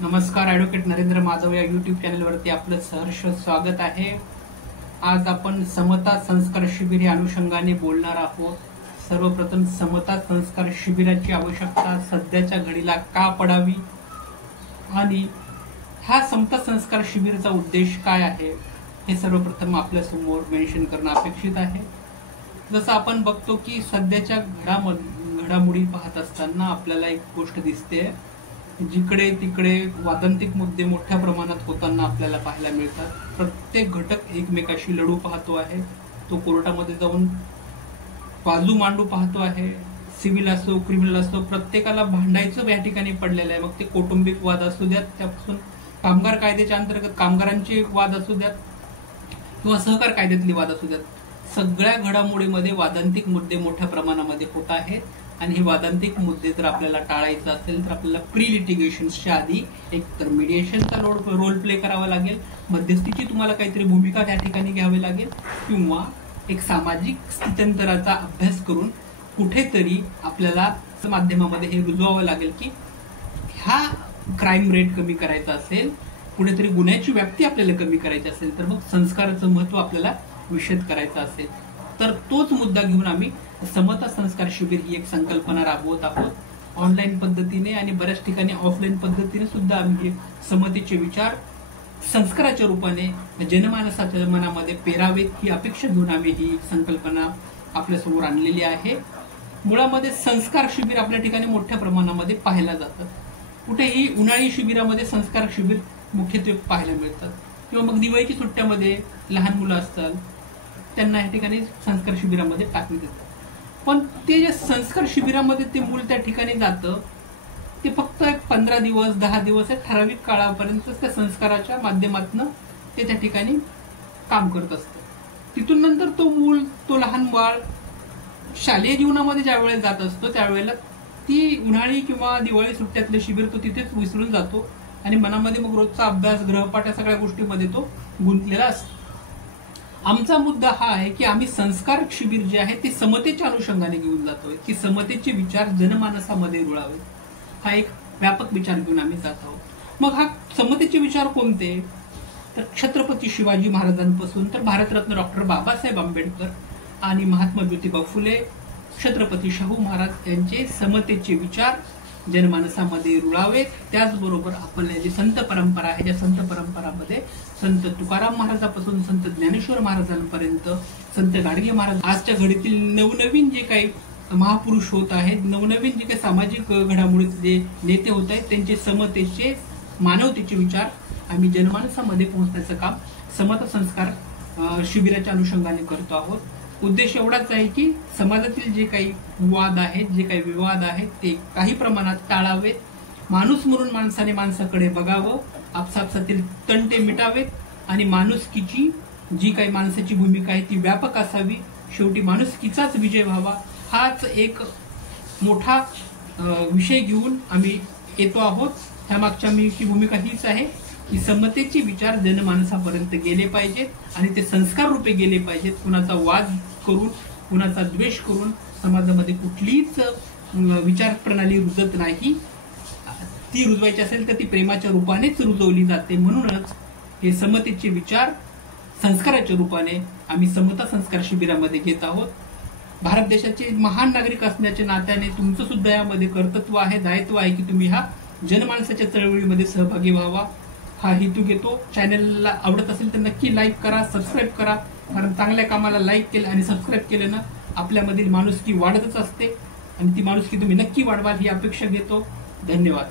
नमस्कार, ॲडव्होकेट नरेंद्र माधव या यूट्यूब चॅनलवरती आपलं सहर्ष स्वागत आहे। आज आपण समता संस्कार शिबिर या अनुषंगाने बोलणार आहोत। सर्वप्रथम समता संस्कार शिबिराची आवश्यकता सध्याच्या घडीला का पडावी आणि हा समता संस्कार शिबिरचा उद्देश काय आहे हे सर्वप्रथम आपल्या समोर मेन्शन करणं अपेक्षित आहे। जसं आपण बघतो की सध्याच्या घडामोडी पाहत असताना आपल्याला एक गोष्ट दिसते, जिकडे तिकडे वादांतिक मुद्दे मोठ्या प्रमाणात होताना आपल्याला पाहायला मिळतात। प्रत्येक घटक एकमेकाशी लढू पाहतो आहे, तो कोर्टामध्ये जाऊन बाजू मांडू पाहतो आहे। सिव्हिल असो क्रिमिनल असो, प्रत्येकाला भांडायचं या ठिकाणी पडलेलं आहे। मग ते कौटुंबिक वाद असू द्यात, त्यापासून कामगार कायद्याच्या अंतर्गत कामगारांचे वाद असू द्यात किंवा सहकार कायद्यातले वाद असू द्यात, सगळ्या घडामोडीमध्ये वादांतिक मुद्दे मोठ्या प्रमाणामध्ये होत आहेत। आणि हे वादांतिक मुद्दे जर आपल्याला टाळायचं असेल तर आपल्याला प्री लिटिगेशनच्या आधी एक तर मीडिएशनचा रोल प्ले करावा लागेल, मध्यस्थीची तुम्हाला काहीतरी भूमिका त्या ठिकाणी घ्यावी लागेल, किंवा एक सामाजिक स्थित्यंतराचा अभ्यास करून कुठेतरी आपल्याला माध्यमामध्ये हे रुजवावं लागेल की ह्या क्राईम रेट कमी करायचा असेल, कुठेतरी गुन्ह्याची व्याप्ती आपल्याला कमी करायची असेल, तर मग संस्काराचं महत्व आपल्याला विशद करायचं असेल तर तोच मुद्दा घेऊन आम्ही समता संस्कार शिबिर ही एक संकल्पना राबवत आहोत। ऑनलाईन पद्धतीने आणि बऱ्याच ठिकाणी ऑफलाईन पद्धतीने सुद्धा आम्ही समतेचे विचार संस्काराच्या रूपाने जनमानसाच्या मनामध्ये पेरावेत ही अपेक्षा घेऊन आम्ही ही संकल्पना आपल्या समोर आणलेली आहे। मुळामध्ये संस्कार शिबिर आपल्या ठिकाणी मोठ्या प्रमाणामध्ये पाहायला जातात। कुठेही उन्हाळी शिबिरामध्ये संस्कार शिबिर मुख्यत्वे पाहायला मिळतात, किंवा मग दिवाळीच्या सुट्ट्यामध्ये लहान मुलं असतात त्यांना या ठिकाणी संस्कार शिबिरामध्ये टाकण्यात येतात। पण ते जे संस्कार शिबिरामध्ये ते मूल त्या ठिकाणी जातं ते फक्त 15 दिवस 10 दिवस ठराविक काळापर्यंत त्या संस्काराच्या माध्यमातून ते त्या ठिकाणी काम करत असतं। तिथून नंतर तो मूल, तो लहान बाळ शालेय जीवनामध्ये ज्या वेळेला जात असतो त्यावेळेला ती उन्हाळी किंवा दिवाळी सुट्ट्यातले शिबिर तो तिथेच विसरून जातो आणि मनामध्ये मग रोजचा अभ्यास, ग्रहपाठ या सगळ्या गोष्टींमध्ये तो गुंतलेला असतो। आमचा मुद्दा हा आहे की आम्ही संस्कार शिबिर जे आहे ते समतेच्या अनुषंगाने घेऊन जातोय की समतेचे विचार जनमानसामध्ये रुळावे, हा एक व्यापक विचार घेऊन आम्ही जात आहोत। मग हा समतेचे विचार कोणते, तर छत्रपती शिवाजी महाराजांपासून तर भारतरत्न डॉक्टर बाबासाहेब आंबेडकर आणि महात्मा ज्योतिबा फुले, छत्रपती शाहू महाराज यांचे समतेचे विचार जनमानसामध्ये रुळावेत। त्याचबरोबर आपल्या जी संत परंपरा आहे, ज्या संत परंपरामध्ये संत तुकाराम महाराजांपासून संत ज्ञानेश्वर महाराजांपर्यंत, संत गाडगे महाराज, आजच्या घडीतील नवनवीन जे काही महापुरुष होत आहेत, नवनवीन जे काही सामाजिक घडामोडीचे जे नेते होत आहेत, त्यांचे समतेचे, मानवतेचे विचार आम्ही जनमानसामध्ये पोहोचण्याचं काम समता संस्कार शिबिराच्या अनुषंगाने करतो आहोत। उद्देश एवढाच आहे की समाजातील जे काही वाद आहेत, जे काही विवाद आहेत ते काही प्रमाणात टाळावेत, माणूस म्हणून माणसाने माणसाकडे बघावं, आपसापसातील तंटे मिटावेत आणि माणुसकीची जी काही माणसाची भूमिका आहे ती व्यापक असावी। शेवटी माणुसकीचाच विजय व्हावा, हाच एक मोठा विषय घेऊन आम्ही येतो आहोत। त्यामागच्या आमची भूमिका हीच आहे की समतेचे विचार जनमानसापर्यंत गेले पाहिजेत आणि ते संस्कार रूपे गेले पाहिजेत। कुणाचा वाद करून, कुणाचा द्वेष करून समाजामध्ये कुठलीच विचार प्रणाली रुजत नाही। ती रुजवायची असेल तर ती प्रेमाच्या रूपानेच रुजवली जाते। म्हणूनच हे समतेचे विचार संस्काराच्या रूपाने आम्ही समता संस्कार शिबिरामध्ये घेत आहोत। भारत देशाचे महान नागरिक असण्याच्या नात्याने तुमचं सुद्धा यामध्ये कर्तव्य आहे, दायित्व आहे की तुम्ही हा जनमानसाच्या चळवळीमध्ये सहभागी व्हावा, हा हेतू घेतो। चॅनलला आवडत असेल तर नक्की लाईक करा, सबस्क्राईब करा, कारण चांगल्या कामाला लाईक केलं आणि सबस्क्राईब केल्यानं आपल्यामधील माणुसकी वाढतच असते आणि ती माणुसकी तुम्ही नक्की वाढवाल ही अपेक्षा घेतो। धन्यवाद।